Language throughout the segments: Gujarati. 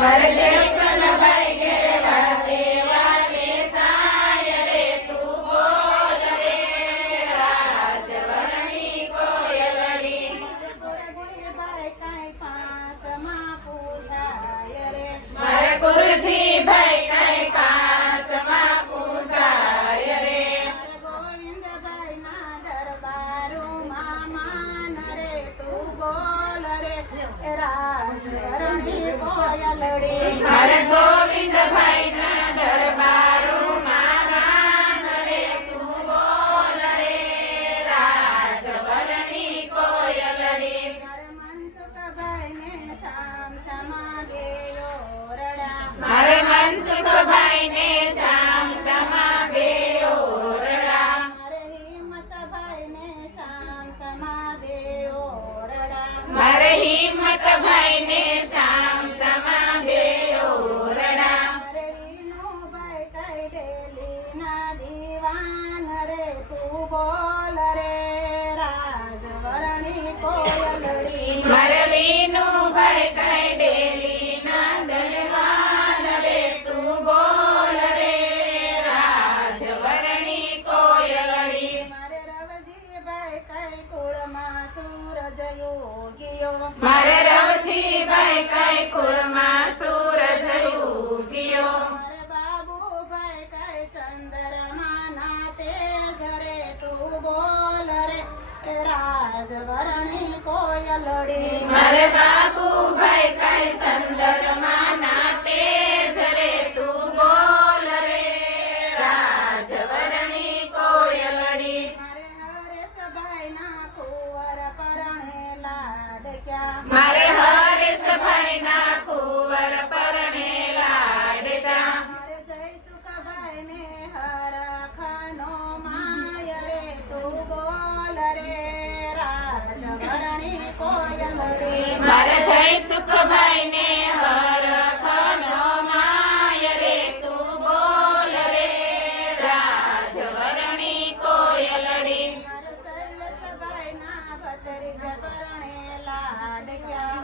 Glória a Deus. મારે રવજી ભાઈ કઈ કુળમાં સૂરજ ઉગ્યો. બાબુ ભાઈ કઈ ચંદ્રમાના તે ઘરે તું બોલ રે. રાજ વરણી કોયલડી મારે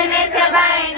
Indonesia vai, Indonesia.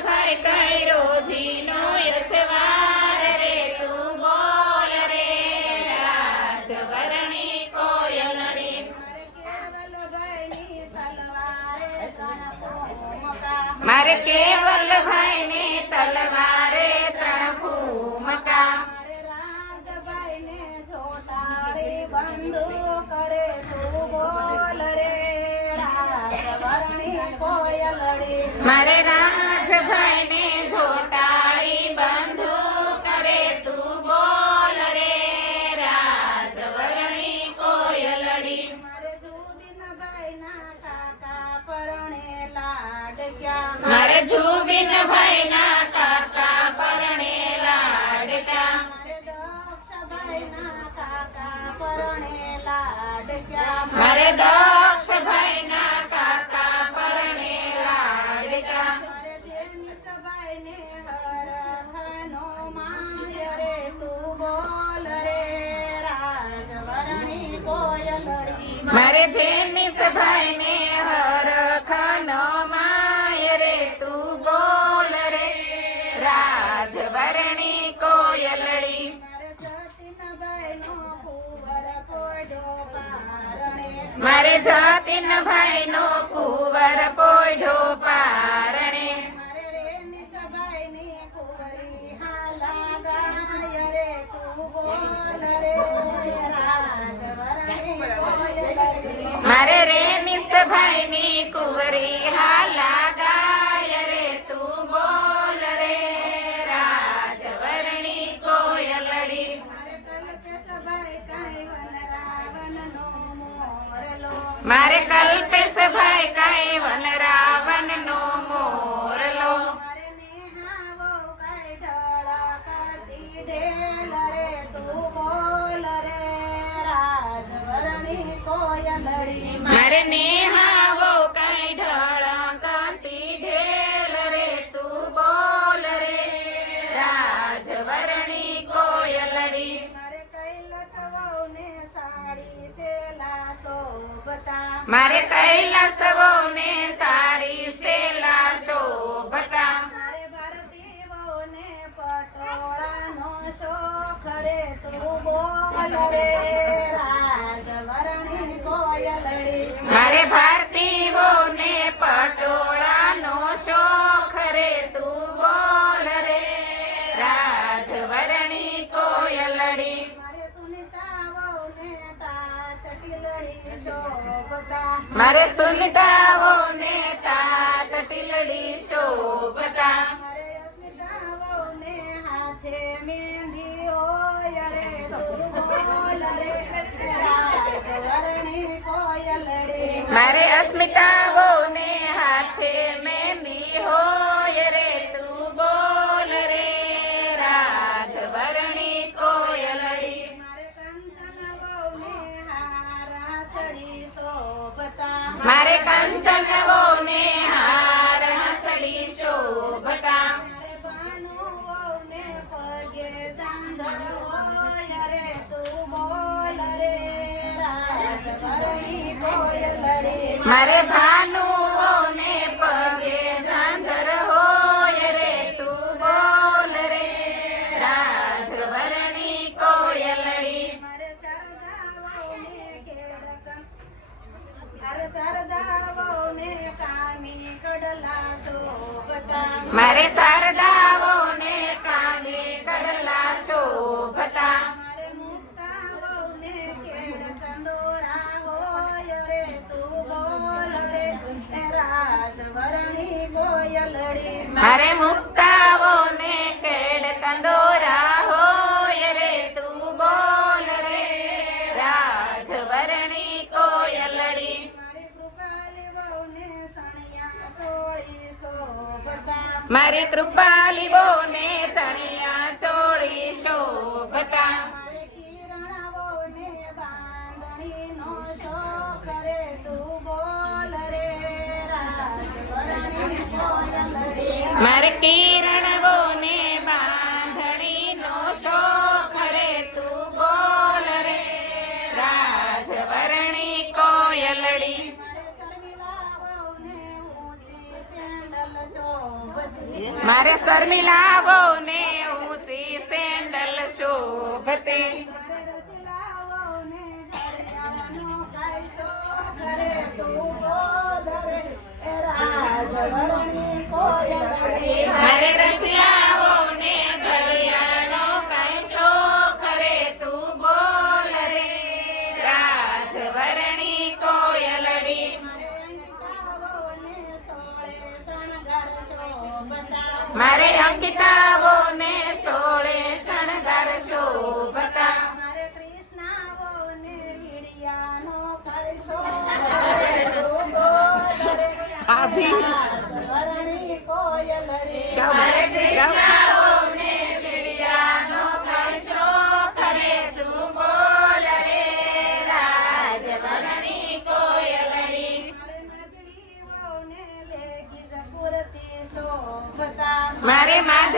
ભાઈ કઈ રોજીનો યશવાર રે, તું મારે કેવલ ભાઈ ને તલવારે ત્રણ ભૂમકા બંધુ કરે તું બોલ રે રાજવરણી કોયલડી મારે દક્ષભાઈના કાકા પરણે લાડકા દક્ષભાઈના કાકા પરણે લાડકા મારે દક્ષભાઈના કાકા પરણે લાડકા મારે જે મિસભાઈને હરખનો માય રે તું બોલ રે રાજવરણી કોયલડી મારે જેની જાતિન ભાઈનો કુંવર પોઢ્યો મારે સુનિતાઓ નેતા કટિલડી શોભતા. મારે અસ્મિતાઓ ને હાથે મહેંદી હોય મારે અસ્મિતાઓ મારે ભાનુ મારે મુક્તાઓ ને કેડ કંદોરા હોય રે તું બોલ રે. રાજવરણી કોયલડી. મારી કૃપાલી બો મારે કિરણવો ને શોખ રે તું બોલ રે. કોયલડી. મારે શર્મિલા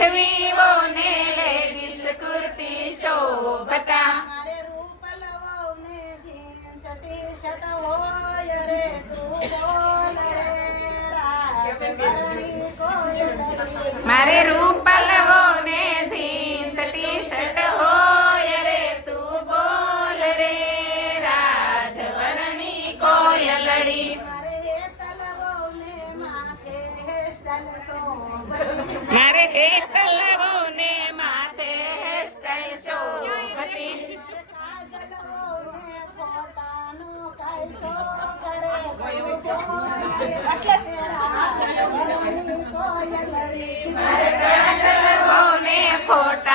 vivo. એટલે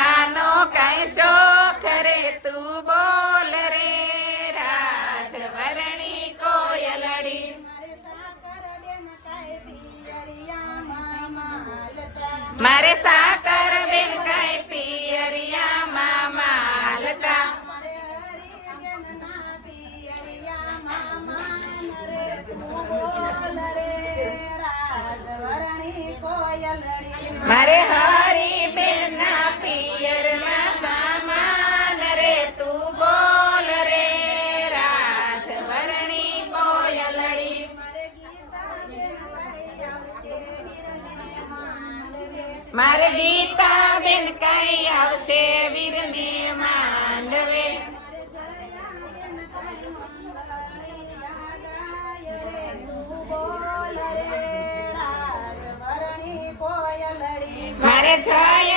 મારે હરી બેન ના પિયરમાં કામાન રે, તું બોલ રે રાજ વરણી કોયલડી. મારે ગીતા બેન કઈ આવશે? entire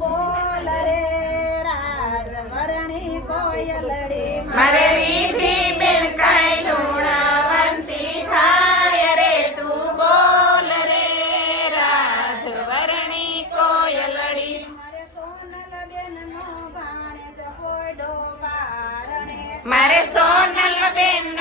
બોલ રે રાજવરણી કોયલડી મારે વીધી બેન કાઈ લુણાવંતી થાય. રે તું બોલ રે રાજવરણી કોયલડી મારે સોનલ બેન મારે સોનલ બેન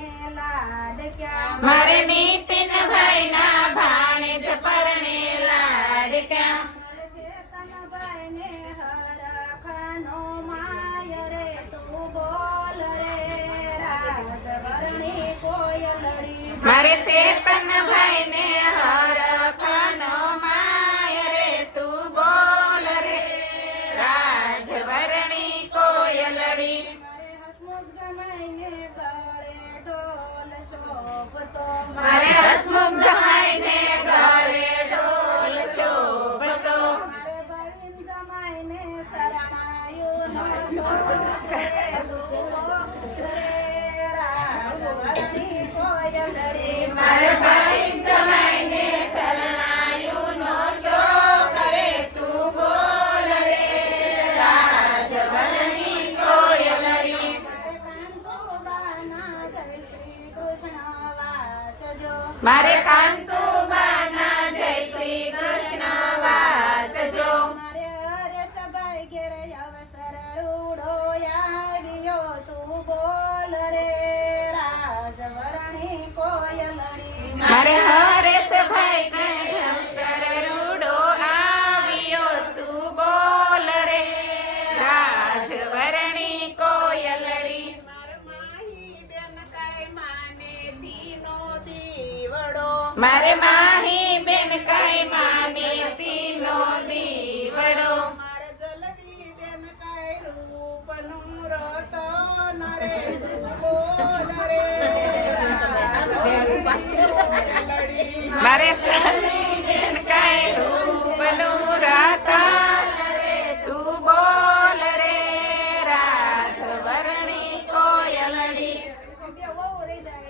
મારે લાડક્યા. મારે નીતિ મારે કાન તો મારે માહી બેન કઈ માને તીનો દીવડો. મારે જલવી બેન કઈ રૂપનું રતન રે તું બોલ રે મારે ચલી